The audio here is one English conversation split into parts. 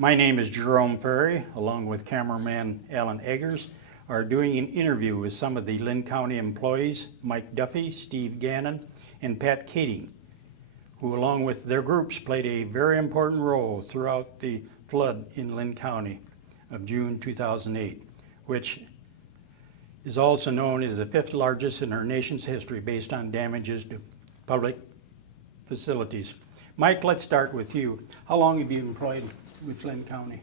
My name is Jerome Ferry, along with cameraman Alan Eggers, are doing an interview with some of the Linn County employees, Mike Duffy, Steve Gannon, and Pat Keating, who along with their groups played a very important role throughout the flood in Linn County of June 2008, which is also known as the fifth largest in our nation's history based on damages to public facilities. Mike, let's start with you. How long have you employed with Linn County?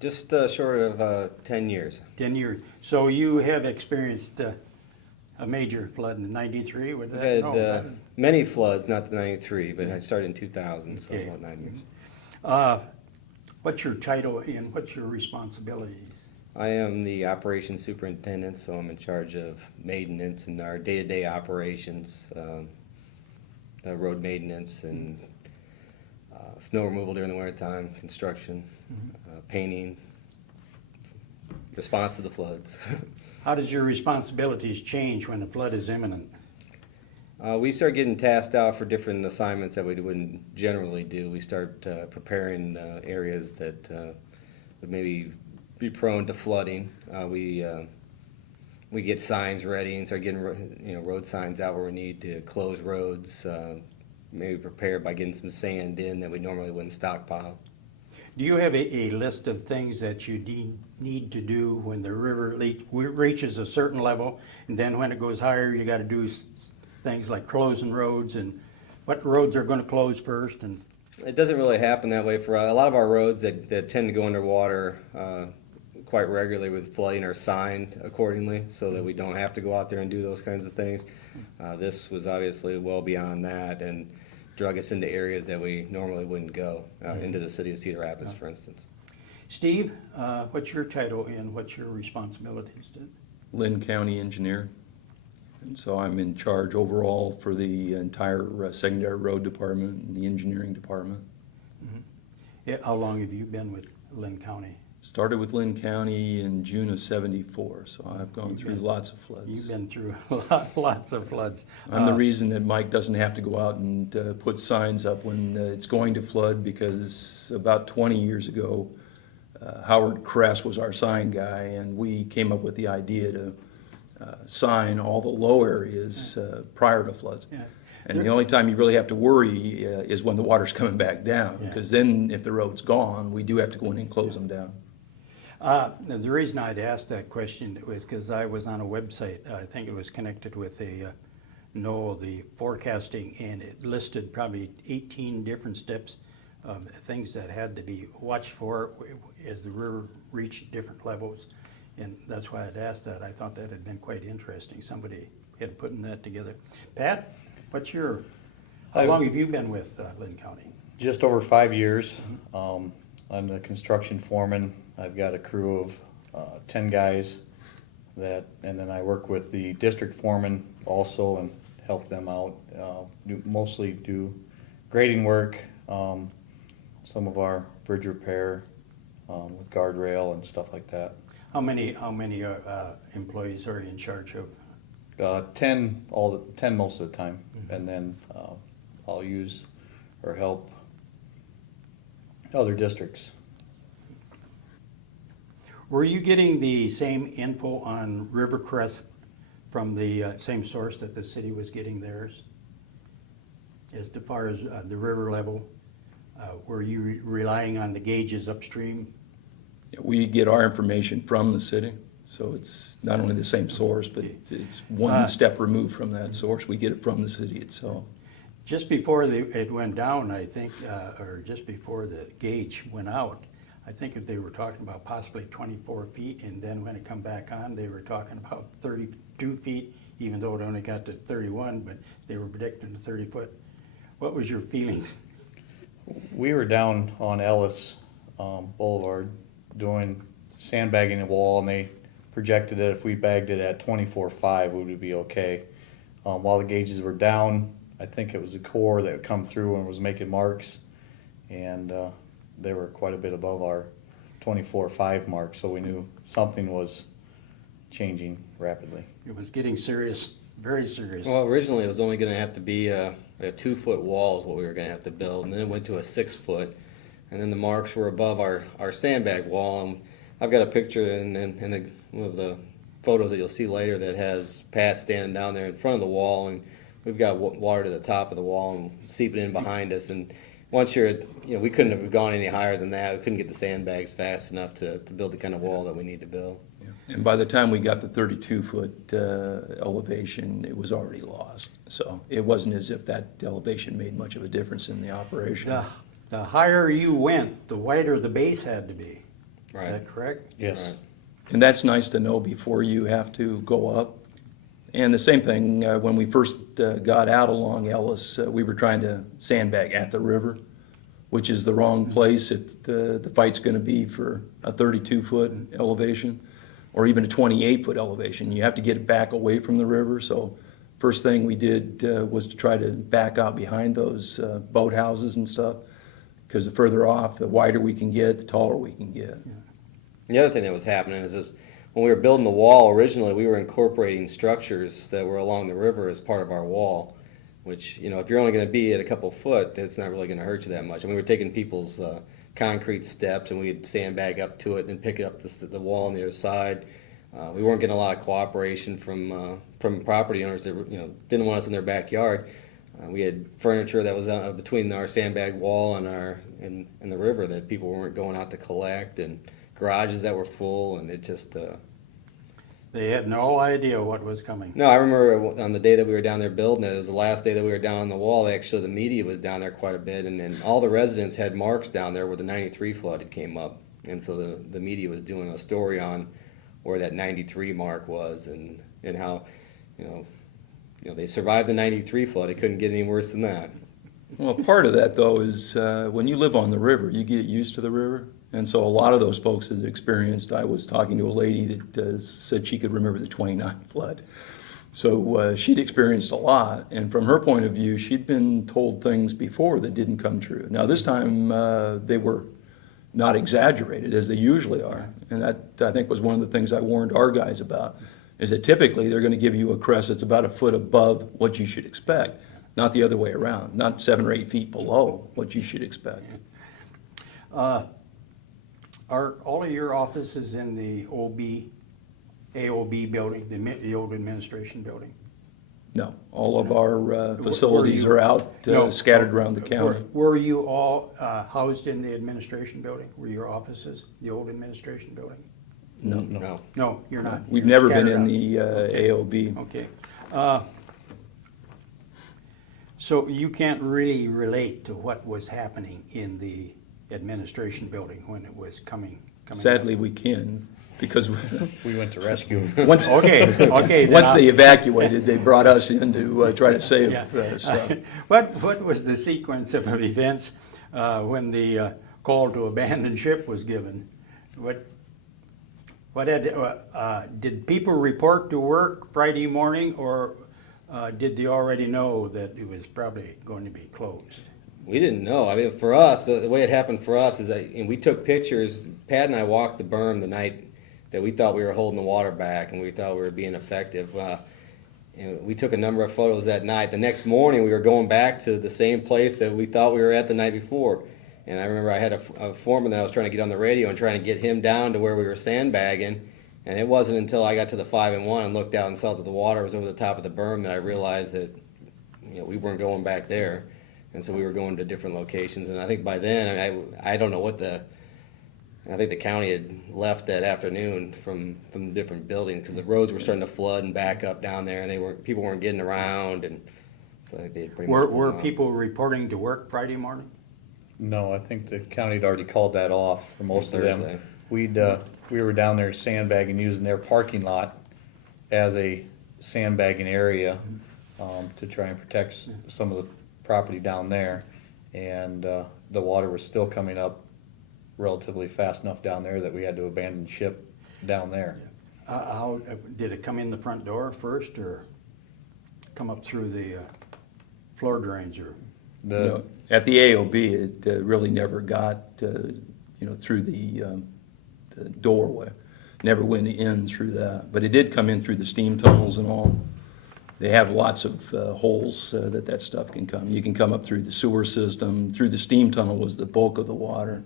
Just short of 10 years. 10 years. So you have experienced a major flood in '93? We've had many floods, not the '93, but I started in 2000, so Okay. about 9 years. What's your title and what's your responsibilities? I am the operations superintendent, so I'm in charge of maintenance and our day-to-day operations, road maintenance and snow removal during the winter time, construction, painting, response to the floods. How does your responsibilities change when the flood is imminent? We start getting tasked out for different assignments that we wouldn't generally do. We start preparing areas that would maybe be prone to flooding. We get signs ready and start getting road signs out where we need to close roads. Maybe prepare by getting some sand in that we normally wouldn't stockpile. Do you have a list of things that you need to do when the river reaches a certain level, and then when it goes higher you got to do things like closing roads, and what roads are going to close first? And it doesn't really happen that way for a lot of our roads that tend to go underwater quite regularly with flooding are signed accordingly so that we don't have to go out there and do those kinds of things. This was obviously well beyond that and drug us into areas that we normally wouldn't go, into the city of Cedar Rapids, for instance. Steve, what's your title and what's your responsibilities? Linn County engineer. And so I'm in charge overall for the entire secondary road department and the engineering department. Yeah, how long have you been with Linn County? Started with Linn County in June of '74, so I've gone through lots of floods. You've been through lots of floods. I'm the reason that Mike doesn't have to go out and put signs up when it's going to flood, because about 20 years ago, Howard Kress was our sign guy, and we came up with the idea to sign all the low areas prior to floods. Yeah. And the only time you really have to worry is when the water's coming back down, because then if the road's gone, we do have to go in and close them down. The reason I'd asked that question was because I was on a website, I think it was connected with the forecasting, and it listed probably 18 different steps, things that had to be watched for as the river reached different levels. And that's why I'd asked that. I thought that had been quite interesting. Somebody had putting that together. Pat, how long have you been with Linn County? Just over 5 years. I'm the construction foreman. I've got a crew of 10 guys and then I work with the district foreman also and help them out. Mostly do grading work, some of our bridge repair with guardrail and stuff like that. How many employees are you in charge of? 10 most of the time, and then I'll use or help other districts. Were you getting the same info on Rivercrest from the same source that the city was getting theirs? As far as the river level, were you relying on the gauges upstream? Yeah, we get our information from the city, so it's not only the same source, but it's one step removed from that source. We get it from the city itself. Just before it went down, I think, or just before the gauge went out, I think that they were talking about possibly 24 feet, and then when it come back on, they were talking about 32 feet, even though it only got to 31, but they were predicting 30 foot. What was your feelings? We were down on Ellis Boulevard doing sandbagging the wall, and they projected that if we bagged it at 24.5, we would be okay. While the gauges were down, I think it was the core that would come through and was making marks, and they were quite a bit above our 24.5 mark, so we knew something was changing rapidly. It was getting serious, very serious. Well, originally it was only going to have to be a 2-foot wall is what we were going to have to build, and then it went to a 6-foot. and then the marks were above our sandbag wall. And I've got a picture in one of the photos that you'll see later that has Pat standing down there in front of the wall, and we've got water to the top of the wall and seeping in behind us. And once you're, we couldn't have gone any higher than that. We couldn't get the sandbags fast enough to build the kind of wall that we need to build. And by the time we got the 32-foot elevation, it was already lost. So it wasn't as if that elevation made much of a difference in the operation. The higher you went, the wider the base had to be. Right. Is that correct? Yes. Right. And that's nice to know before you have to go up. And the same thing, when we first got out along Ellis, we were trying to sandbag at the river, which is the wrong place if the fight's going to be for a 32-foot elevation or even a 28-foot elevation. You have to get it back away from the river. So first thing we did was to try to back out behind those boathouses and stuff, because the further off, the wider we can get, the taller we can get. And the other thing that was happening is when we were building the wall originally, we were incorporating structures that were along the river as part of our wall, which, if you're only going to be at a couple foot, it's not really going to hurt you that much. I mean, we were taking people's concrete steps, and we'd sandbag up to it and then pick it up the wall on the other side. We weren't getting a lot of cooperation from property owners that didn't want us in their backyard. We had furniture that was between our sandbag wall and the river that people weren't going out to collect, and garages that were full, and it just. They had no idea what was coming. No, I remember on the day that we were down there building it was the last day that we were down on the wall. Actually, the media was down there quite a bit, and all the residents had marks down there where the 93 flood had came up. And so the media was doing a story on where that 93 mark was and how, they survived the 93 flood. It couldn't get any worse than that. Well, part of that, though, is when you live on the river, you get used to the river. And so a lot of those folks that experienced, I was talking to a lady that said she could remember the 29 flood. So she'd experienced a lot, and from her point of view, she'd been told things before that didn't come true. Now this time they were not exaggerated as they usually are, and that I think was one of the things I warned our guys about, is that typically they're going to give you a crest that's about a foot above what you should expect, not the other way around, not 7 or 8 feet below what you should expect. Are all of your offices in the AOB building, the old administration building? No, all of our facilities are out scattered around the county. Were you all housed in the administration building? Were your offices the old administration building? No. No, you're not. We've You're never been scattered in out. the AOB. Okay. So you can't really relate to what was happening in the administration building when it was coming Sadly, up. we can, because We went to rescue them. once Okay, then once I'll- they evacuated, they brought us in to try to save Yeah. stuff. What was the sequence of events when the call to abandon ship was given? Did people report to work Friday morning, or did they already know that it was probably going to be closed? We didn't know. I mean, for us, the way it happened for us is and we took pictures. Pat and I walked the berm the night that we thought we were holding the water back and we thought we were being effective. We took a number of photos that night. The next morning, we were going back to the same place that we thought we were at the night before. And I remember I had a foreman that I was trying to get on the radio and trying to get him down to where we were sandbagging. And it wasn't until I got to the 5 and 1 and looked out and saw that the water was over the top of the berm that I realized that we weren't going back there. And so we were going to different locations. And I think by then, I don't know I think the county had left that afternoon from the different buildings because the roads were starting to flood and back up down there, and people weren't getting around. And so I think they had pretty much Were moved on. people reporting to work Friday morning? No, I think the county had already called that off for most of Thursday. them. We were down there sandbagging, using their parking lot as a sandbagging area to try and protect some of the property down there. And the water was still coming up relatively fast enough down there that we had to abandon ship down there. How did it come in the front door first, or come up through the floor drains, or? At the AOB, it really never got through the doorway. Never went in through that, but it did come in through the steam tunnels and all. they have lots of holes that stuff can come. You can come up through the sewer system, through the steam tunnel was the bulk of the water.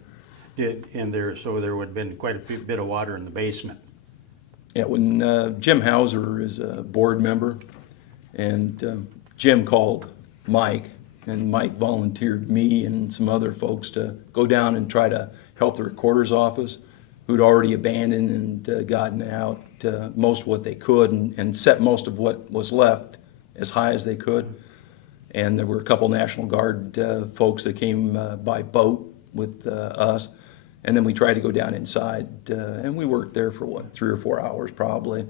So there would have been quite a bit of water in the basement. Yeah, when Jim Hauser is a board member, and Jim called Mike, and Mike volunteered me and some other folks to go down and try to help the recorder's office, who'd already abandoned and gotten out most of what they could and set most of what was left as high as they could. And there were a couple National Guard folks that came by boat with us. And then we tried to go down inside, and we worked there for, 3 or 4 hours probably,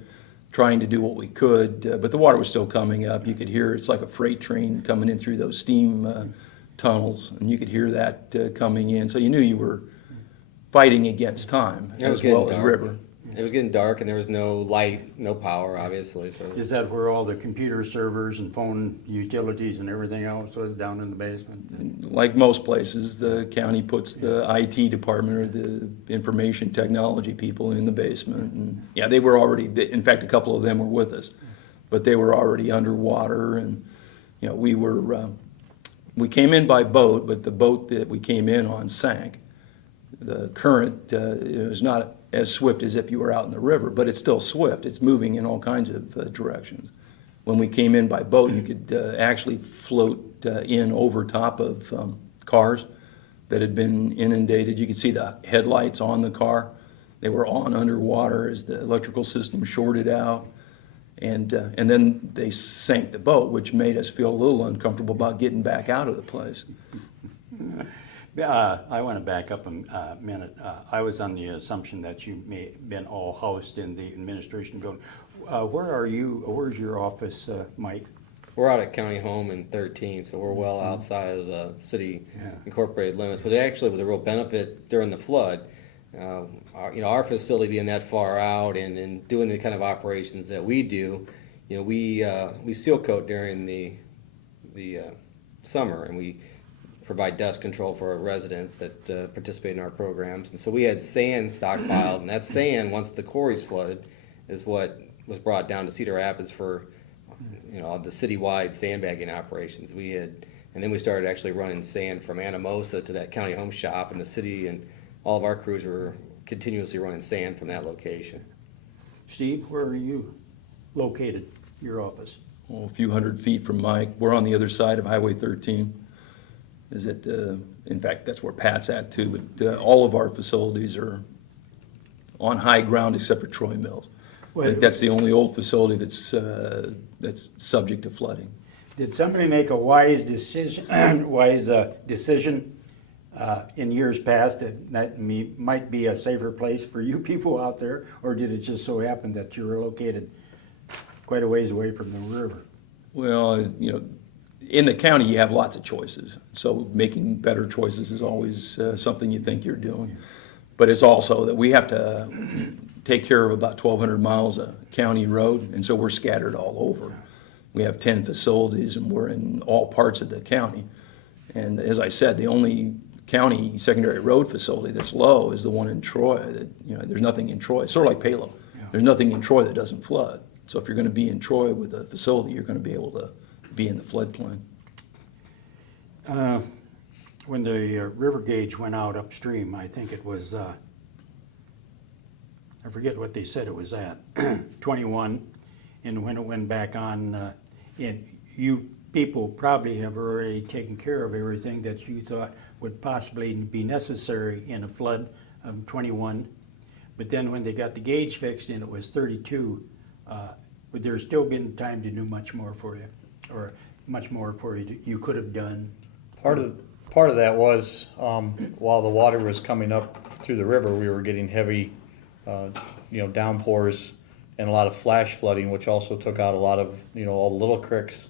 trying to do what we could. But the water was still coming up. You could hear it's like a freight train coming in through those steam tunnels, and you could hear that coming in. So you knew you were fighting against time as well as river. It was getting dark, and there was no light, no power, obviously. So Is that where all the computer servers and phone utilities and everything else was, down in the basement? Like most places, the county puts the IT department or the information technology people in the basement. And yeah, they were already, in fact, a couple of them were with us, but they were already underwater. And, you know, we came in by boat, but the boat that we came in on sank. The current is not as swift as if you were out in the river, but it's still swift. It's moving in all kinds of directions. When we came in by boat, you could actually float in over top of cars that had been inundated. You could see the headlights on the car. They were on underwater as the electrical system shorted out. And then they sank the boat, which made us feel a little uncomfortable about getting back out of the place. I want to back up a minute. I was on the assumption that you may have been all housed in the administration building. Where are you? Where's your office, Mike? we're out at County Home in 13, so we're well outside of the city incorporated limits. But it actually was a real benefit during the flood. Our facility being that far out and doing the kind of operations that we do, we seal coat during the summer, and we provide dust control for our residents that participate in our programs. And so we had sand stockpiled, and that sand, once the quarries flooded, is what was brought down to Cedar Rapids for the citywide sandbagging operations. And then we started actually running sand from Anamosa to that County Home shop in the city, and all of our crews were continuously running sand from that location. Steve, where are you located, your office? A few hundred feet from Mike. We're on the other side of Highway 13. In fact, that's where Pat's at too, but all of our facilities are on high ground except for Troy Mills. I think that's the only old facility that's subject to flooding. Did somebody make a wise decision in years past that might be a safer place for you people out there, or did it just so happen that you were located quite a ways away from the river? Well, in the county you have lots of choices, so making better choices is always something you think you're doing. But it's also that we have to take care of about 1,200 miles of county road, and so we're scattered all over. We have 10 facilities, and we're in all parts of the county. And as I said, the only county secondary road facility that's low is the one in Troy. There's nothing in Troy. It's sort of like Palo. Yeah. There's nothing in Troy that doesn't flood. So if you're going to be in Troy with a facility, you're going to be able to be in the floodplain. When the river gauge went out upstream, I think it was, I forget what they said it was at, 21, and when it went back on, you people probably have already taken care of everything that you thought would possibly be necessary in a flood of 21, but then when they got the gauge fixed and it was 32, would there still been time to do much more for you, or much more for you could have done? Part of that was while the water was coming up through the river, we were getting heavy, downpours and a lot of flash flooding, which also took out a lot of all the little creeks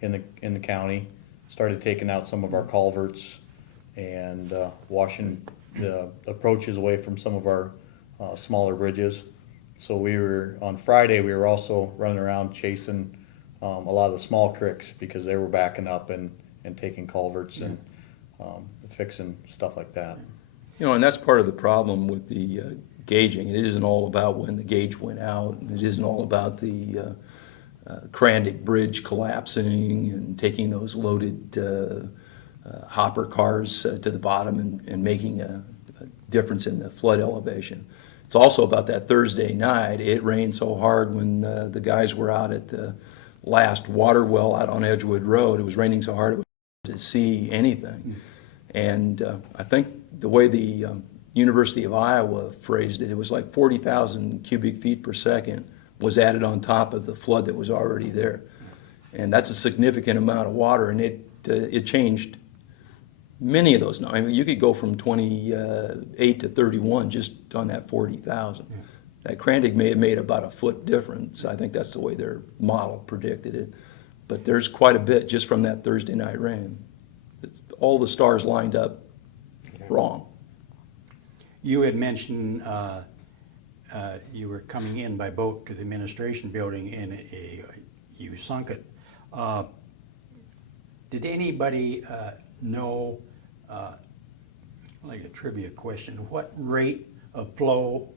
in the county. Started taking out some of our culverts and washing the approaches away from some of our smaller bridges. So on Friday we were also running around chasing a lot of the small creeks because they were backing up and taking culverts and fixing stuff like that. And that's part of the problem with the gauging. It isn't all about when the gauge went out. It isn't all about the Crandic Bridge collapsing and taking those loaded hopper cars to the bottom and making a difference in the flood elevation. It's also about that Thursday night. It rained so hard when the guys were out at the last water well out on Edgewood Road. It was raining so hard it was hard to see anything. And I think the way the University of Iowa phrased it, it was like 40,000 cubic feet per second was added on top of the flood that was already there. And that's a significant amount of water, and it changed many of those. I mean, you could go from 28 to 31 just on that 40,000. Yeah. That Crandic may have made about a foot difference. I think that's the way their model predicted it. But there's quite a bit just from that Thursday night rain. All the stars lined up wrong. You had mentioned you were coming in by boat to the administration building and you sunk it. Did anybody know, like a trivia question, what rate of flow,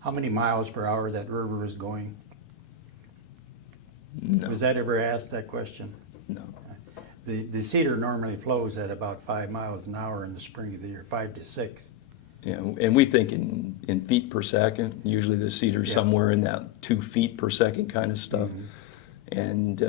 how many miles per hour that river was going? No. Was that ever asked, that question? No. The Cedar normally flows at about 5 miles an hour in the spring of the year, 5 to 6. Yeah, and we think in feet per second. Usually the Cedar's somewhere in that 2 feet per second kind of stuff. And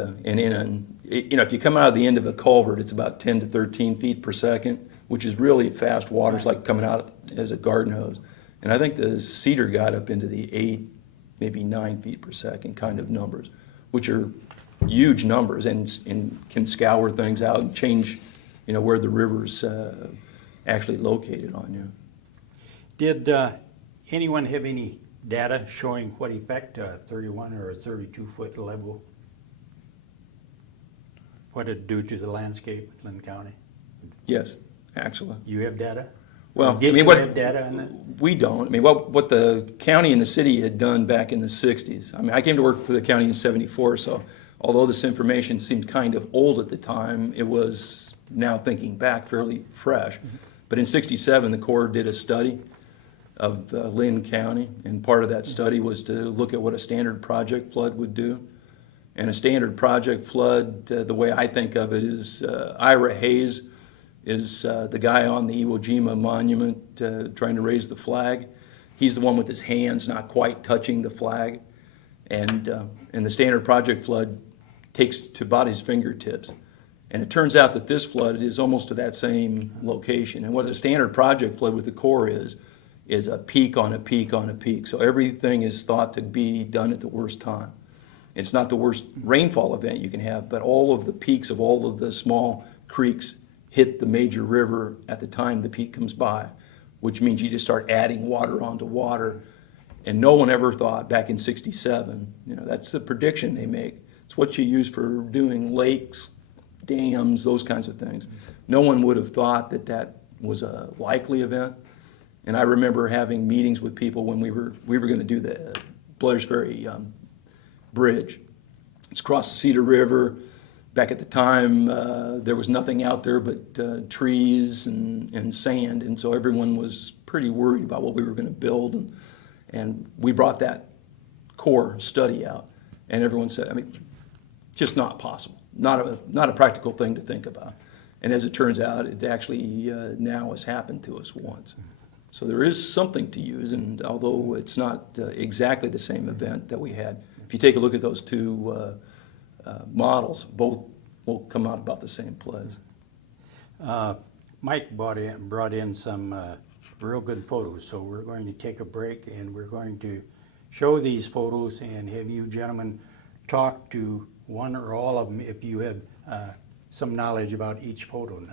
if you come out of the end of a culvert, it's about 10 to 13 feet per second, which is really fast water. It's like coming out as a garden hose. And I think the Cedar got up into the 8, maybe 9 feet per second kind of numbers, which are huge numbers and can scour things out and change, where the river's actually located on you. Did anyone have any data showing what effect a 31 or a 32-foot level, what it do to the landscape in Linn County? Yes, actually. You have data? Well, Did you have data on that? We don't. I mean, what the county and the city had done back in the 60s. I mean, I came to work for the county in '74, so although this information seemed kind of old at the time, it was, now thinking back, fairly fresh. But in '67, the Corps did a study of Linn County, and part of that study was to look at what a standard project flood would do. And a standard project flood, the way I think of it is Ira Hayes is the guy on the Iwo Jima monument trying to raise the flag. He's the one with his hands not quite touching the flag. And the standard project flood takes to about his fingertips. And it turns out that this flood is almost to that same location. And what a standard project flood with the Corps is a peak on a peak on a peak. So everything is thought to be done at the worst time. It's not the worst rainfall event you can have, but all of the peaks of all of the small creeks hit the major river at the time the peak comes by, which means you just start adding water onto water. And no one ever thought back in '67, that's the prediction they make. It's what you use for doing lakes, dams, those kinds of things. No one would have thought that that was a likely event. And I remember having meetings with people when we were going to do the Blair's Ferry bridge. It's across the Cedar River. Back at the time, there was nothing out there but trees and sand, and so everyone was pretty worried about what we were going to build. And we brought that Corps study out, and everyone said, just not possible, not a practical thing to think about. And as it turns out, it actually now has happened to us once. So there is something to use, and although it's not exactly the same event that we had, if you take a look at those two models, both will come out about the same place. Mike brought in some real good photos, so we're going to take a break and we're going to show these photos and have you gentlemen talk to one or all of them if you have some knowledge about each photo.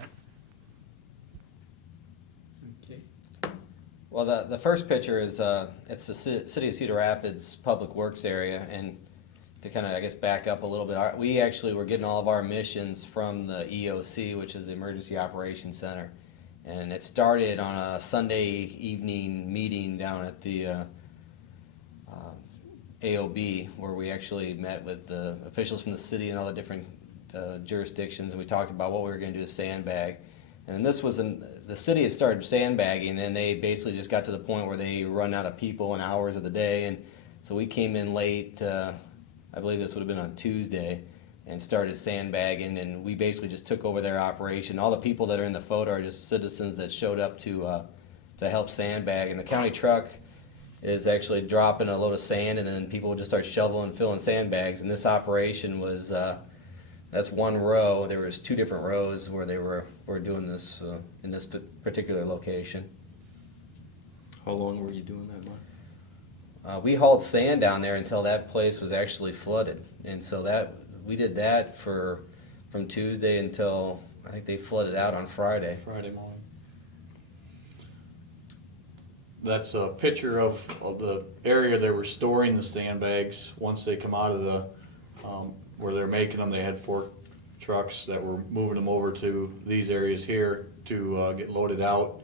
Well, the first picture is it's the City of Cedar Rapids Public Works area, and to kind of, I guess, back up a little bit, we actually were getting all of our emissions from the EOC, which is the Emergency Operations Center, and it started on a Sunday evening meeting down at the AOB, where we actually met with the officials from the city and all the different jurisdictions, and we talked about what we were going to do to sandbag. And this was the city had started sandbagging, and they basically just got to the point where they run out of people and hours of the day. And so we came in late I believe this would have been on Tuesday, and started sandbagging, and we basically just took over their operation. All the people that are in the photo are just citizens that showed up to help sandbag, and the county truck is actually dropping a load of sand, and then people would just start shoveling and filling sandbags. And this operation was, that's one row. There was 2 different rows where they were doing this in this particular location. How long were you doing that, Mark? We hauled sand down there until that place was actually flooded, and so that we did that from Tuesday until I think they flooded out on Friday. Friday morning. That's a picture of the area they were storing the sandbags. Once they come out of the, where they're making them, they had 4 trucks that were moving them over to these areas here to get loaded out,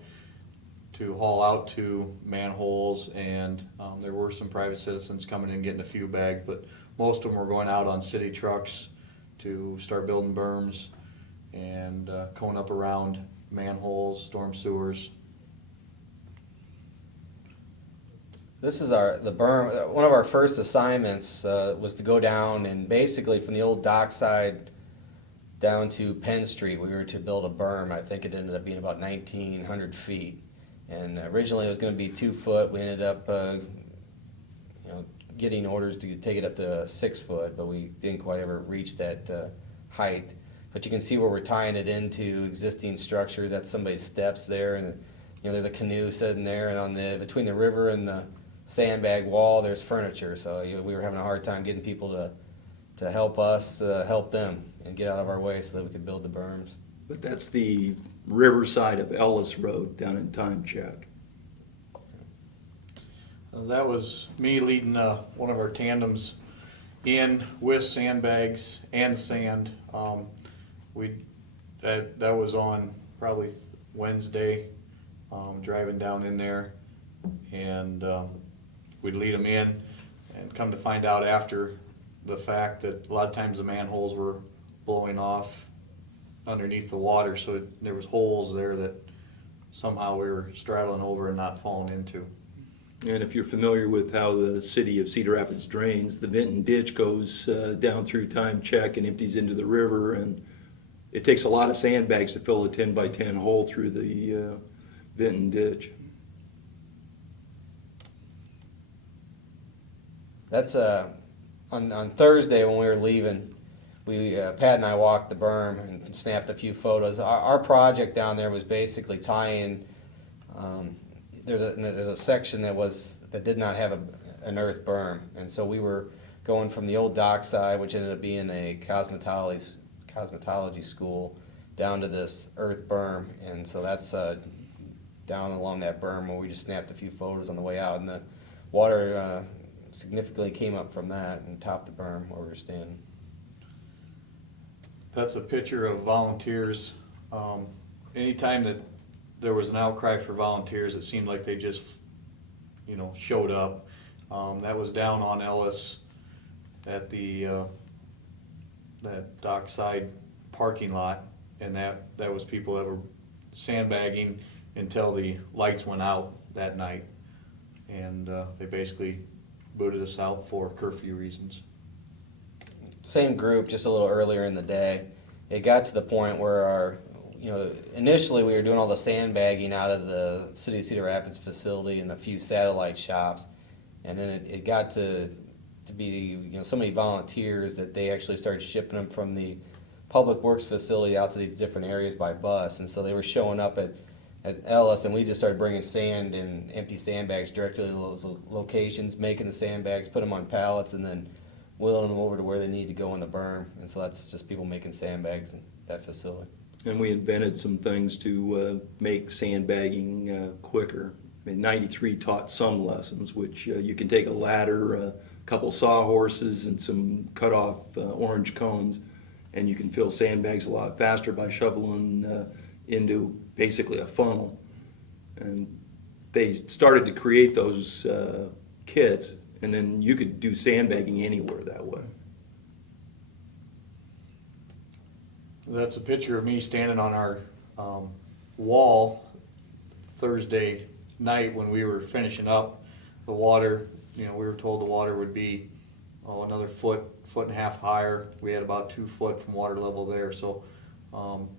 to haul out to manholes, and there were some private citizens coming in getting a few bags, but most of them were going out on city trucks to start building berms and going up around manholes, storm sewers. This is the berm. One of our first assignments was to go down and basically from the old dockside down to Penn Street, we were to build a berm. I think it ended up being about 1,900 feet. And originally it was going to be 2 foot. We ended up, getting orders to take it up to 6 foot, but we didn't quite ever reach that height. But you can see where we're tying it into existing structures. That's somebody's steps there, and there's a canoe sitting there, and between the river and the sandbag wall, there's furniture. So we were having a hard time getting people to help us help them and get out of our way so that we could build the berms. But that's the riverside of Ellis Road down in Time Check. That was me leading one of our tandems in with sandbags and sand. That was on probably Wednesday, driving down in there, and we'd lead them in, and come to find out after the fact that a lot of times the manholes were blowing off underneath the water, so there was holes there that somehow we were straddling over and not falling into. And if you're familiar with how the city of Cedar Rapids drains, the Vinton Ditch goes down through Time Check and empties into the river, and it takes a lot of sandbags to fill a 10 by 10 hole through the Vinton Ditch. That's on Thursday when we were leaving, Pat and I walked the berm and snapped a few photos. Our project down there was basically tying. There's a section that did not have an earth berm, and so we were going from the old dockside, which ended up being a cosmetology school, down to this earth berm, and so that's down along that berm where we just snapped a few photos on the way out, and the water significantly came up from that and topped the berm where we were standing. That's a picture of volunteers. Anytime that there was an outcry for volunteers, it seemed like they just, showed up. That was down on Ellis at the that dockside parking lot, and that was people that were sandbagging until the lights went out that night, and they basically booted us out for curfew reasons. Same group, just a little earlier in the day. It got to the point where initially we were doing all the sandbagging out of the City of Cedar Rapids facility and a few satellite shops, and then it got to be so many volunteers that they actually started shipping them from the Public Works facility out to these different areas by bus, and so they were showing up at Ellis, and we just started bringing sand and empty sandbags directly to those locations, making the sandbags, put them on pallets, and then wheeling them over to where they need to go in the berm. And so that's just people making sandbags in that facility. And we invented some things to make sandbagging quicker. I mean, 93 taught some lessons, which you can take a ladder, a couple sawhorses, and some cut-off orange cones, and you can fill sandbags a lot faster by shoveling into basically a funnel. And they started to create those kits, and then you could do sandbagging anywhere that way. That's a picture of me standing on our wall Thursday night when we were finishing up. The water, we were told the water would be another foot foot and a half higher. We had about 2 foot from water level there, so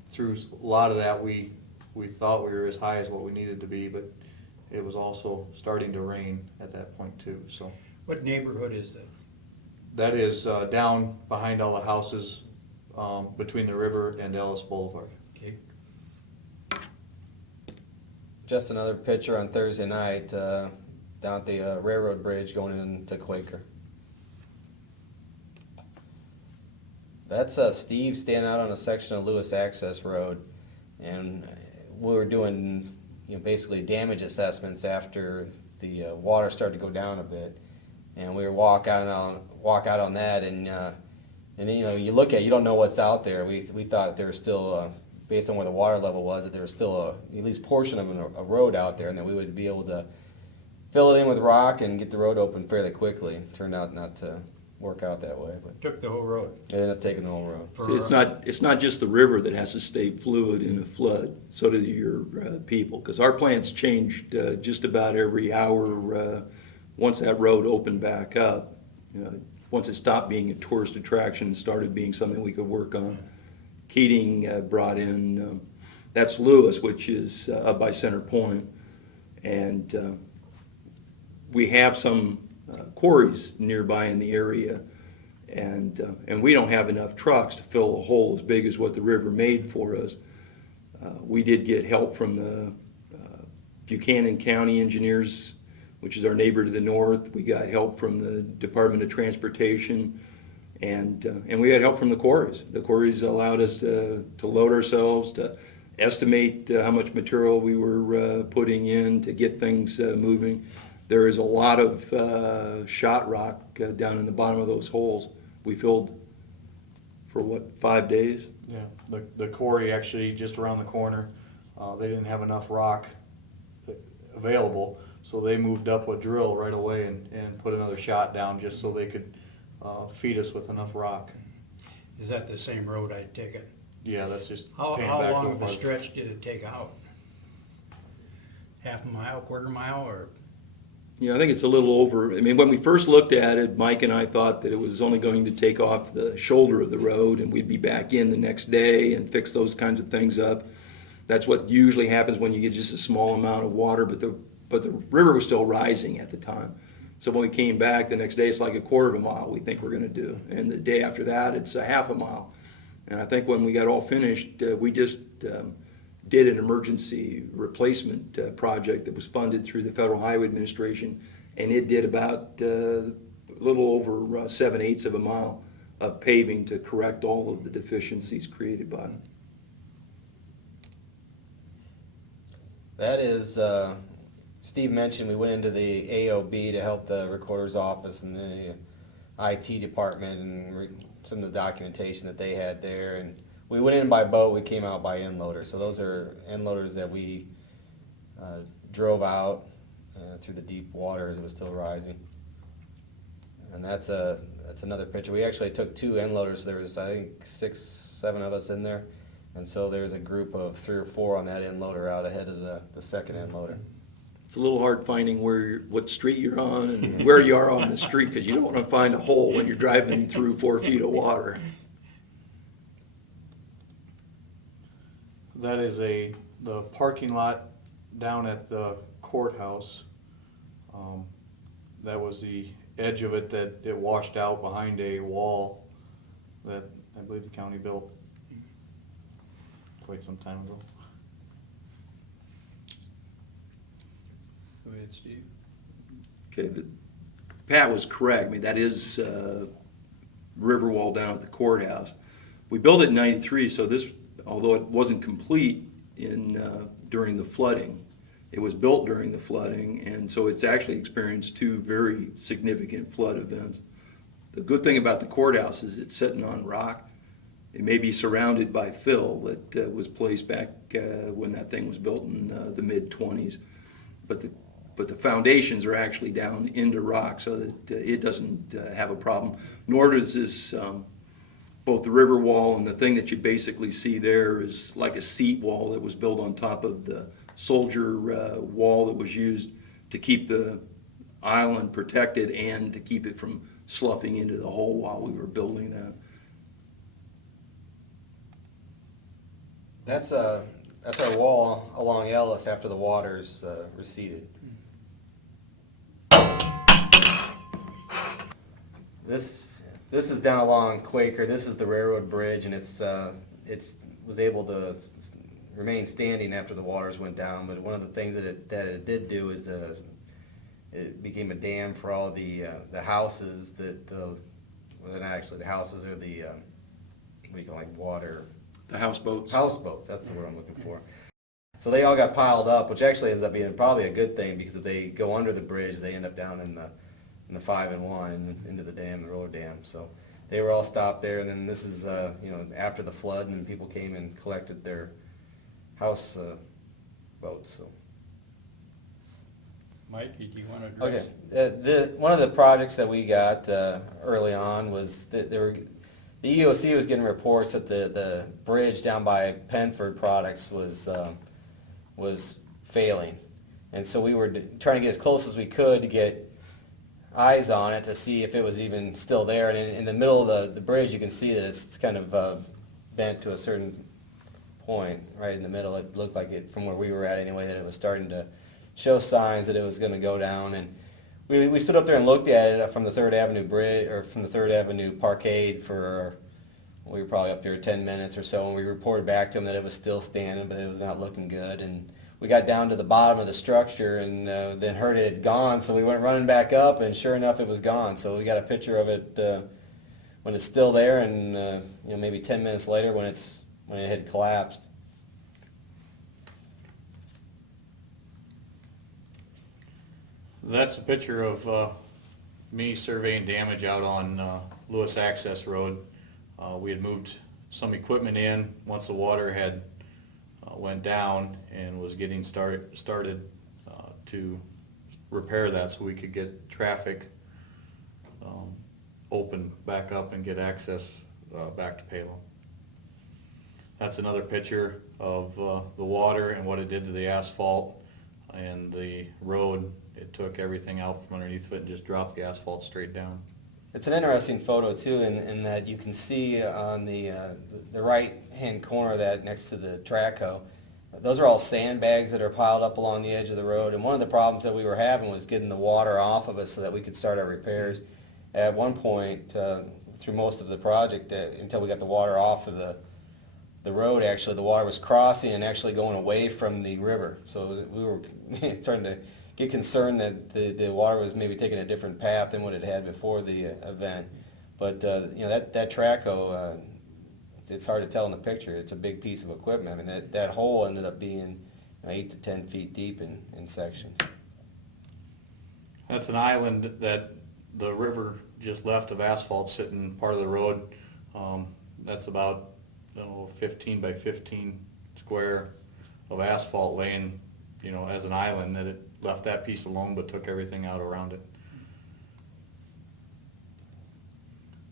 through a lot of that, we thought we were as high as what we needed to be, but it was also starting to rain at that point too, so. What neighborhood is that? That is down behind all the houses between the river and Ellis Boulevard. Okay. Just another picture on Thursday night, down at the railroad bridge going into Quaker. That's Steve standing out on a section of Lewis Access Road, and we were doing, basically damage assessments after the water started to go down a bit, and we were walk out on that, and then you look at it, you don't know what's out there. We thought there was still, based on where the water level was, that there was still at least portion of a road out there, and that we would be able to fill it in with rock and get the road open fairly quickly. Turned out not to work out that way, but Took the whole road. it ended up taking the whole road. For, See, it's not just the river that has to stay fluid in a flood, so do your people, because our plants changed just about every hour once that road opened back up. Once it stopped being a tourist attraction and started being something we could work on. Keating brought in, that's Lewis, which is up by Center Point, and we have some quarries nearby in the area, and we don't have enough trucks to fill a hole as big as what the river made for us. We did get help from the Buchanan County engineers, which is our neighbor to the north. We got help from the Department of Transportation, and we had help from the quarries. The quarries allowed us to load ourselves, to estimate how much material we were putting in, to get things moving. There is a lot of shot rock down in the bottom of those holes. We filled for 5 days? Yeah, the quarry actually just around the corner, they didn't have enough rock available, so they moved up a drill right away and put another shot down just so they could feed us with enough rock. is that the same road I take it? Yeah, that's just How paying back long the of a farther. stretch did it take out? Half a mile, quarter mile, or? Yeah, I think it's a little over. I mean, when we first looked at it, Mike and I thought that it was only going to take off the shoulder of the road and we'd be back in the next day and fix those kinds of things up. That's what usually happens when you get just a small amount of water, but the river was still rising at the time. So when we came back the next day, it's like a quarter of a mile we think we're going to do. And the day after that, it's a half a mile. And I think when we got all finished, we just did an emergency replacement project that was funded through the Federal Highway Administration, and it did about a little over 7/8 of a mile of paving to correct all of the deficiencies created by it. That is, Steve mentioned we went into the AOB to help the recorder's office and the IT department and some of the documentation that they had there. And we went in by boat, we came out by end loader. So those are end loaders that we drove out through the deep water as it was still rising. And that's another picture. We actually took 2 end loaders. There was, I think, 6, 7 of us in there. And so there's a group of 3 or 4 on that end loader out ahead of the second end loader. It's a little hard finding what street you're on and where you are on the street, because you don't want to find a hole when you're driving through 4 feet of water. That is the parking lot down at the courthouse. That was the edge of it that it washed out behind a wall that I believe the county built quite some time ago. Go ahead, Steve. Okay, but Pat was correct. I mean, that is river wall down at the courthouse. We built it in '93, so this, although it wasn't complete during the flooding, it was built during the flooding, and so it's actually experienced 2 very significant flood events. The good thing about the courthouse is it's sitting on rock. It may be surrounded by fill that was placed back when that thing was built in the mid-20s, but the foundations are actually down into rock, so that it doesn't have a problem. Nor does this, both the river wall and the thing that you basically see there is like a seat wall that was built on top of the soldier wall that was used to keep the island protected and to keep it from sloughing into the hole while we were building that. That's our wall along Ellis after the water's receded. This is down along Quaker. This is the railroad bridge, and it's was able to remain standing after the waters went down. But one of the things that it did do is it became a dam for all the houses that well, they're not actually the houses, they're the what do you call, like, water. The houseboats. Houseboats, that's the word I'm looking for. So they all got piled up, which actually ends up being probably a good thing, because if they go under the bridge, they end up down in the 5 and 1 and into the dam, the roller dam. So they were all stopped there, and then this is after the flood, and then people came and collected their house boats. So. Mike, do you want to address? Okay, one of the projects that we got early on was that the EOC was getting reports that the bridge down by Penford Products was failing, and so we were trying to get as close as we could to get eyes on it to see if it was even still there. And in the middle of the bridge, you can see that it's kind of bent to a certain point right in the middle. It looked like it, from where we were at anyway, that it was starting to show signs that it was going to go down. And we stood up there and looked at it from the 3rd Avenue bridge, or from the 3rd Avenue parkade for, we were probably up there 10 minutes or so, and we reported back to them that it was still standing, but it was not looking good. And we got down to the bottom of the structure and then heard it had gone, so we went running back up, and sure enough, it was gone. So we got a picture of it when it's still there, and maybe 10 minutes later when it had collapsed. That's a picture of me surveying damage out on Lewis Access Road. We had moved some equipment in once the water had went down, and was getting started to repair that so we could get traffic open back up and get access back to Palo. That's another picture of the water and what it did to the asphalt and the road. It took everything out from underneath of it and just dropped the asphalt straight down. It's an interesting photo too, in that you can see on the right-hand corner of that, next to the track hoe, those are all sandbags that are piled up along the edge of the road. And one of the problems that we were having was getting the water off of us so that we could start our repairs. At one point, through most of the project, until we got the water off of the road, actually, the water was crossing and actually going away from the river. So we were starting to get concerned that the water was maybe taking a different path than what it had before the event. But that track hoe, it's hard to tell in the picture. It's a big piece of equipment. I mean, that hole ended up being 8 to 10 feet deep in sections. That's an island that the river just left of asphalt sitting part of the road. That's about 15 by 15 square of asphalt laying, as an island, that it left that piece alone but took everything out around it.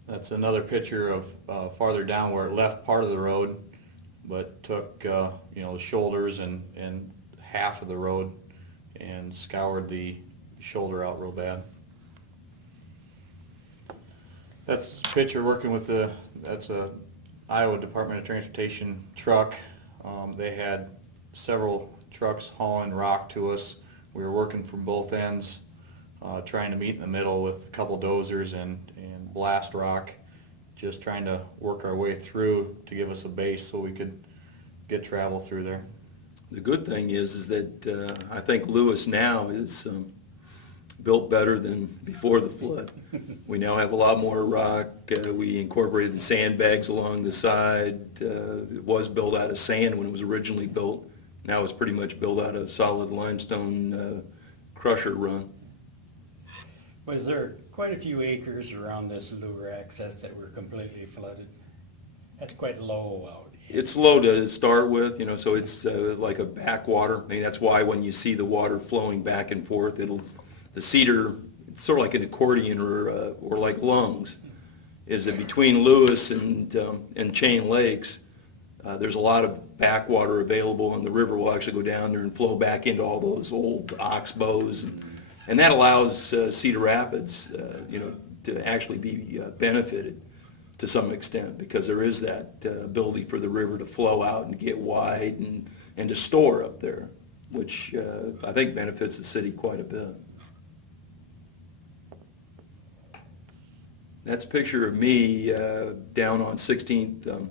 That's another picture of farther down where it left part of the road but took the shoulders and half of the road and scoured the shoulder out real bad. That's a picture working with that's a Iowa Department of Transportation truck. They had several trucks hauling rock to us. We were working from both ends, trying to meet in the middle with a couple dozers and blast rock, just trying to work our way through to give us a base so we could get travel through there. The good thing is that I think Lewis now is built better than before the flood. We now have a lot more rock. We incorporated the sandbags along the side. It was built out of sand when it was originally built. Now it's pretty much built out of solid limestone crusher run. Was there quite a few acres around this Lure access that were completely flooded? That's quite low out here. It's low to start with, so it's like a backwater. I mean, that's why when you see the water flowing back and forth, the cedar, it's sort of like an accordion or like lungs, is that between Lewis and Chain Lakes, there's a lot of backwater available, and the river will actually go down there and flow back into all those old oxbows, and that allows Cedar Rapids, actually be benefited to some extent, because there is that ability for the river to flow out and get wide and to store up there, which I think benefits the city quite a bit. That's a picture of me down on 16th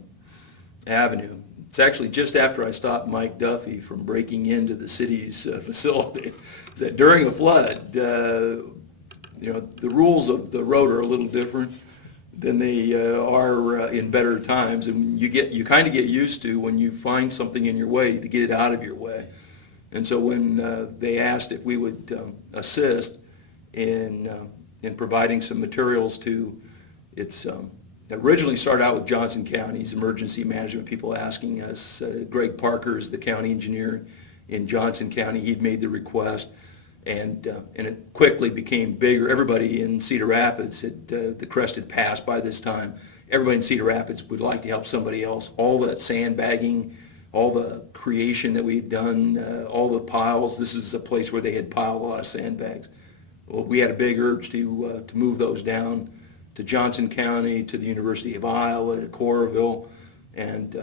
Avenue. It's actually just after I stopped Mike Duffy from breaking into the city's facility. Is that during a flood, the rules of the road are a little different than they are in better times, and you kind of get used to, when you find something in your way, to get it out of your way. And so when they asked if we would assist in providing some materials to, it's originally started out with Johnson County's emergency management people asking us. Greg Parker is the county engineer in Johnson County. He'd made the request, and it quickly became bigger. Everybody in Cedar Rapids, the crest had passed by this time. Everybody in Cedar Rapids would like to help somebody else. All that sandbagging, all the creation that we've done, all the piles. This is a place where they had piled a lot of sandbags. Well, we had a big urge to move those down to Johnson County, to the University of Iowa, to Coralville, and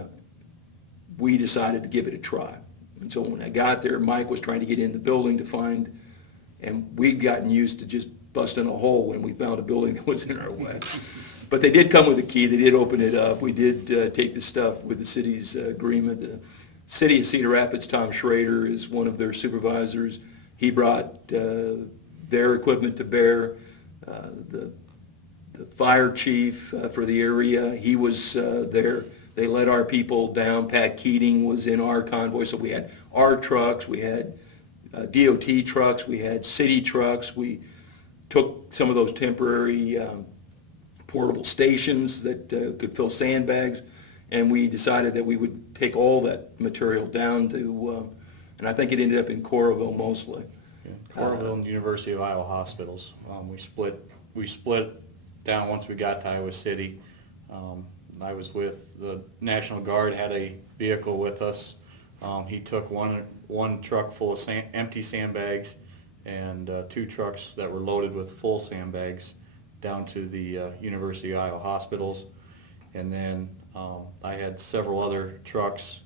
we decided to give it a try. And so when I got there, Mike was trying to get in the building to find, and we'd gotten used to just busting a hole when we found a building that was in our way. But they did come with a key. They did open it up. We did take the stuff with the city's agreement. The city of Cedar Rapids, Tom Schrader, is one of their supervisors. He brought their equipment to bear. The fire chief for the area, he was there. They led our people down. Pat Keating was in our convoy. So we had our trucks, we had DOT trucks, we had city trucks. We took some of those temporary portable stations that could fill sandbags, and we decided that we would take all that material down to, and I think it ended up in Coralville mostly. Yeah, Coralville and University of Iowa hospitals. We split down once we got to Iowa City. I was with the National Guard, had a vehicle with us. He took one truck full of empty sandbags and 2 trucks that were loaded with full sandbags down to the University of Iowa hospitals. And then I had several other trucks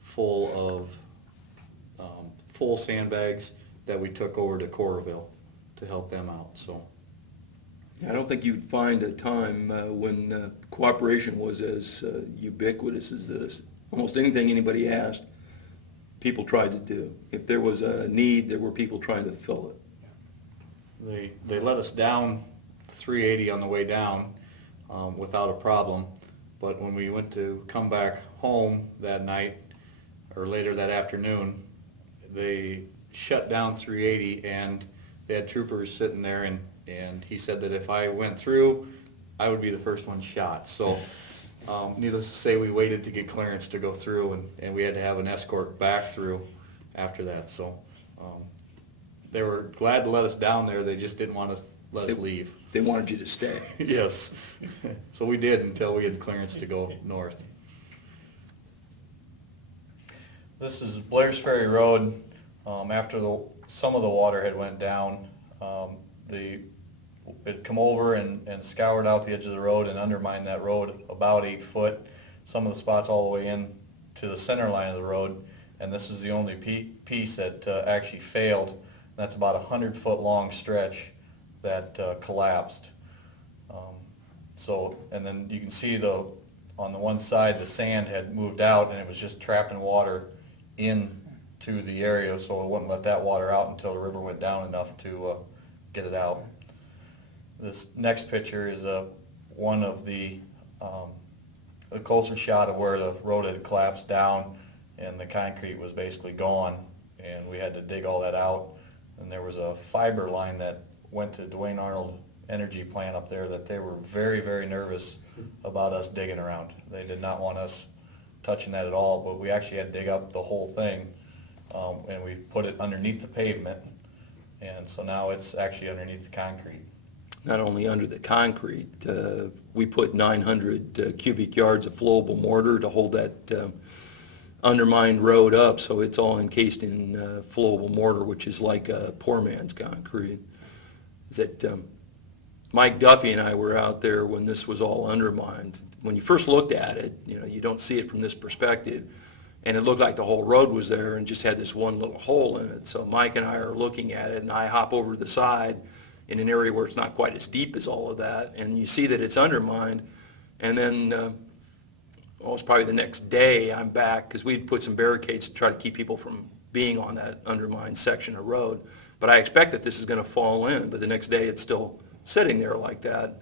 full of full sandbags that we took over to Coralville to help them out. So I don't think you'd find a time when cooperation was as ubiquitous as this. Almost anything anybody asked, people tried to do. If there was a need, there were people trying to fill it. They let us down 380 on the way down without a problem, but when we went to come back home that night or later that afternoon, they shut down 380 and they had troopers sitting there, and he said that if I went through, I would be the first one shot. So needless to say, we waited to get clearance to go through, and we had to have an escort back through after that. So they were glad to let us down there. They just didn't want to let us leave. They wanted you to stay. Yes. So we did until we had clearance to go north. This is Blair's Ferry Road. After some of the water had went down, it had come over and scoured out the edge of the road and undermined that road about 8 foot. Some of the spots all the way in to the center line of the road, and this is the only piece that actually failed. That's about a 100-foot long stretch that collapsed. And then you can see on the one side the sand had moved out and it was just trapping water into the area, so it wouldn't let that water out until the river went down enough to get it out. This next picture is one of a closer shot of where the road had collapsed down and the concrete was basically gone, and we had to dig all that out. And there was a fiber line that went to Duane Arnold Energy Plant up there that they were very, very nervous about us digging around. They did not want us touching that at all, but we actually had to dig up the whole thing, and we put it underneath the pavement, and so now it's actually underneath the concrete. Not only under the concrete, we put 900 cubic yards of flowable mortar to hold that undermined road up, so it's all encased in flowable mortar, which is like a poor man's concrete. Mike Duffy and I were out there when this was all undermined. When you first looked at it, you don't see it from this perspective, and it looked like the whole road was there and just had this one little hole in it. So Mike and I are looking at it, and I hop over to the side in an area where it's not quite as deep as all of that, and you see that it's undermined. And then, it's probably the next day I'm back, because we'd put some barricades to try to keep people from being on that undermined section of road. But I expect that this is going to fall in, but the next day it's still sitting there like that.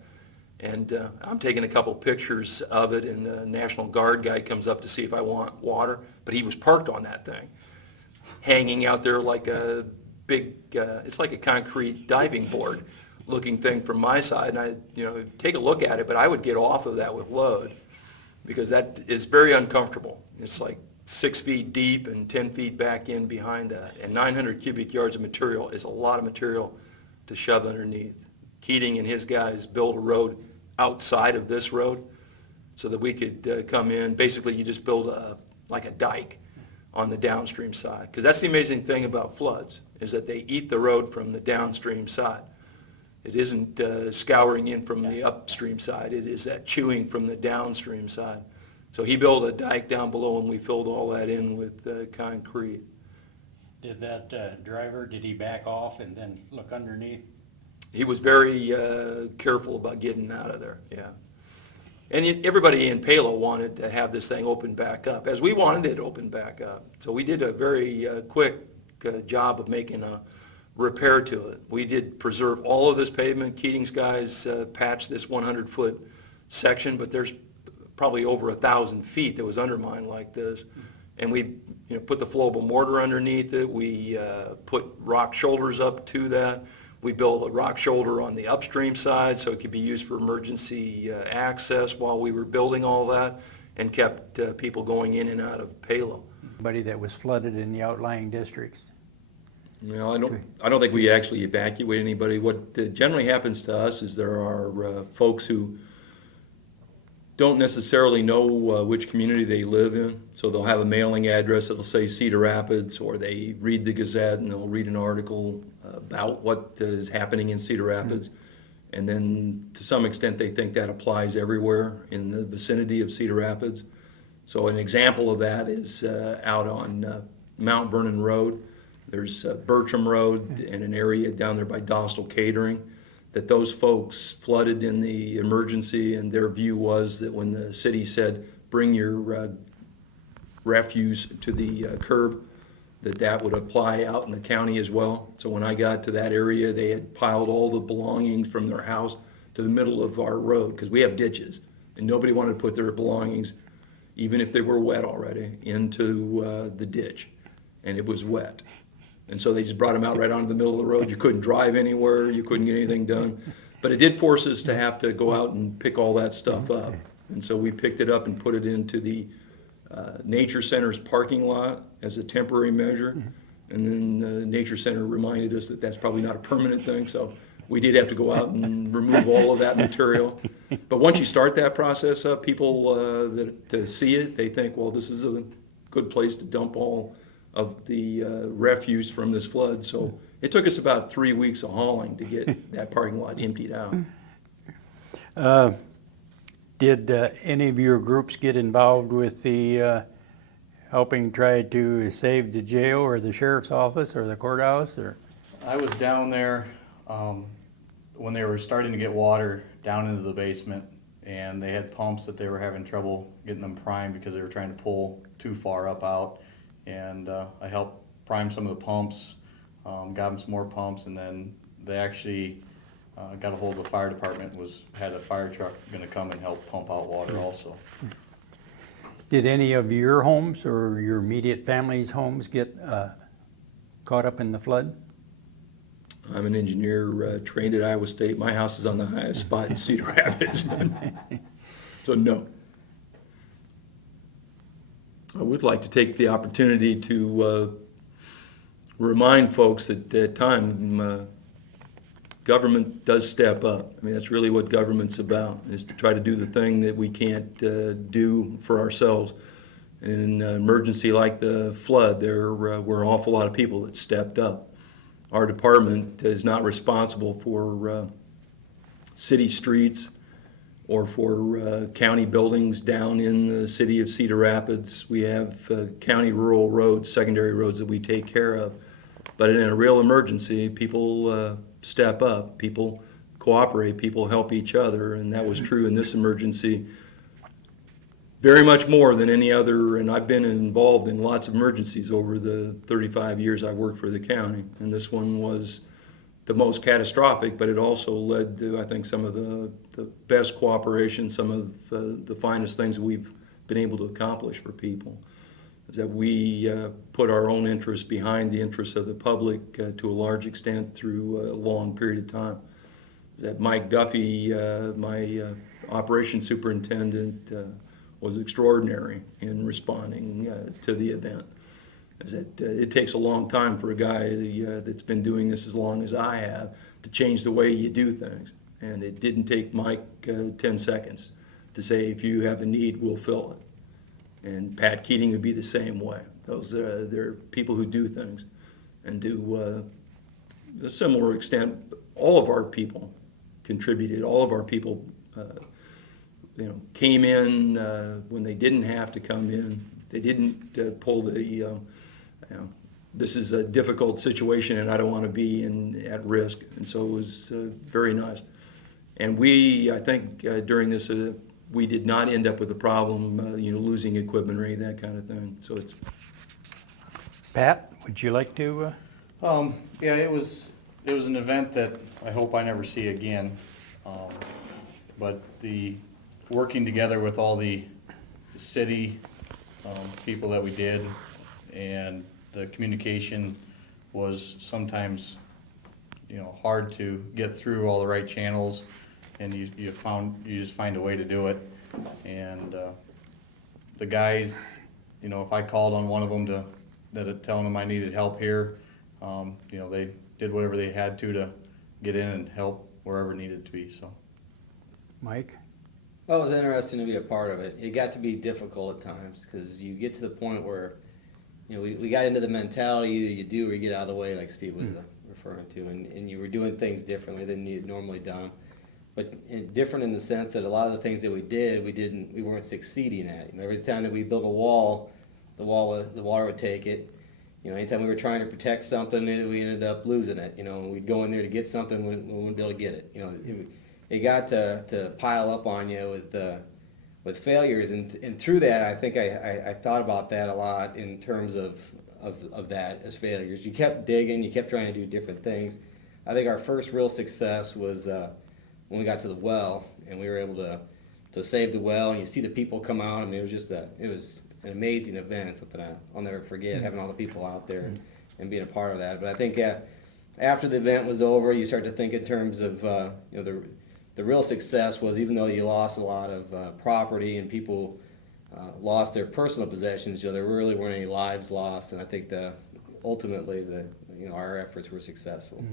And I'm taking a couple pictures of it, and the National Guard guy comes up to see if I want water, but he was parked on that thing, hanging out there like a big, it's like a concrete diving board looking thing from my side. And I, take a look at it, but I would get off of that with load, because that is very uncomfortable. It's like 6 feet deep and 10 feet back in behind that. And 900 cubic yards of material is a lot of material to shove underneath. Keating and his guys built a road outside of this road so that we could come in. Basically, you just build like a dike on the downstream side. Because that's the amazing thing about floods, is that they eat the road from the downstream side. It isn't scouring in from the upstream side. It is that chewing from the downstream side. So he built a dike down below, and we filled all that in with concrete. Did that driver, did he back off and then look underneath? He was very careful about getting out of there, yeah. And everybody in Palo wanted to have this thing open back up, as we wanted it open back up. So we did a very quick job of making a repair to it. We did preserve all of this pavement. Keating's guys patched this 100-foot section, but there's probably over 1,000 feet that was undermined like this. And we put the flowable mortar underneath it. We put rock shoulders up to that. We built a rock shoulder on the upstream side so it could be used for emergency access while we were building all that, and kept people going in and out of Palo. Anybody that was flooded in the outlying districts? Well, I don't think we actually evacuate anybody. What generally happens to us is there are folks who don't necessarily know which community they live in, so they'll have a mailing address that'll say Cedar Rapids, or they read the Gazette and they'll read an article about what is happening in Cedar Rapids, and then to some extent they think that applies everywhere in the vicinity of Cedar Rapids. So an example of that is out on Mount Vernon Road. There's Bertram Road and an area down there by Dostal Catering, that those folks flooded in the emergency, and their view was that when the city said, bring your refuse to the curb, that would apply out in the county as well. So when I got to that area, they had piled all the belongings from their house to the middle of our road, because we have ditches, and nobody wanted to put their belongings, even if they were wet already, into the ditch, and it was wet. And so they just brought them out right onto the middle of the road. You couldn't drive anywhere, you couldn't get anything done. But it did force us to have to go out and pick all that stuff up. And so we picked it up and put it into the Nature Center's parking lot as a temporary measure. And then the Nature Center reminded us that that's probably not a permanent thing, so we did have to go out and remove all of that material. But once you start that process up, people that see it, they think, well, this is a good place to dump all of the refuse from this flood. So it took us about 3 weeks of hauling to get that parking lot emptied out. Did any of your groups get involved with the helping try to save the jail or the sheriff's office or the courthouse? Or I was down there when they were starting to get water down into the basement, and they had pumps that they were having trouble getting them primed because they were trying to pull too far up out. And I helped prime some of the pumps, got them some more pumps, and then they actually got a hold of the fire department, had a fire truck gonna come and help pump out water also. did any of your homes or your immediate family's homes get caught up in the flood? I'm an engineer trained at Iowa State. My house is on the highest spot in Cedar Rapids. So no. I would like to take the opportunity to remind folks that at time government does step up. I mean, that's really what government's about, is to try to do the thing that we can't do for ourselves. And in an emergency like the flood, there were an awful lot of people that stepped up. Our department is not responsible for city streets or for county buildings down in the city of Cedar Rapids. We have county rural roads, secondary roads that we take care of. But in a real emergency, people step up, people cooperate, people help each other, and that was true in this emergency very much more than any other, and I've been involved in lots of emergencies over the 35 years I worked for the county, and this one was the most catastrophic, but it also led to, I think, some of the best cooperation, some of the finest things we've been able to accomplish for people. Is that we put our own interests behind the interests of the public to a large extent through a long period of time. Is that Mike Duffy, my operations superintendent, was extraordinary in responding to the event. Is that it takes a long time for a guy that's been doing this as long as I have to change the way you do things. And it didn't take Mike 10 seconds to say, if you have a need, we'll fill it. And Pat Keating would be the same way. They're people who do things, and to a similar extent, all of our people contributed. All of our people, came in when they didn't have to come in. They didn't pull the, this is a difficult situation and I don't want to be at risk. And so it was very nice. And we, I think, during this, we did not end up with a problem, losing equipment or any of that kind of thing. So it's. Pat, would you like to? Yeah, it was an event that I hope I never see again. But the working together with all the city people that we did, and the communication was sometimes, hard to get through all the right channels, and you just find a way to do it. And the guys, if I called on one of them telling them I needed help here, they did whatever they had to get in and help wherever it needed to be. So, Mike? Well, it was interesting to be a part of it. It got to be difficult at times because you get to the point where, we got into the mentality either you do or you get out of the way, like Steve was referring to, and you were doing things differently than you'd normally done. But different in the sense that a lot of the things that we did, we weren't succeeding at. Every time that we built a wall, the water would take it. Anytime we were trying to protect something, we ended up losing it. We'd go in there to get something, we wouldn't be able to get it. It got to pile up on you with failures, and through that, I think I thought about that a lot in terms of that as failures. You kept digging, you kept trying to do different things. I think our first real success was when we got to the well, and we were able to save the well, and you see the people come out. I mean, it was an amazing event, something I'll never forget, having all the people out there and being a part of that. But I think after the event was over, you start to think in terms of the real success was, even though you lost a lot of property and people lost their personal possessions, there really weren't any lives lost, and I think ultimately our efforts were successful.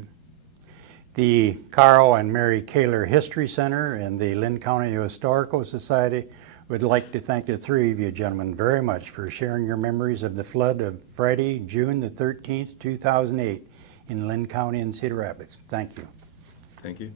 The Carl and Mary Kaler History Center and the Linn County Historical Society would like to thank the three of you gentlemen very much for sharing your memories of the flood of Friday, June the 13th, 2008 in Linn County and Cedar Rapids. Thank you. Thank you.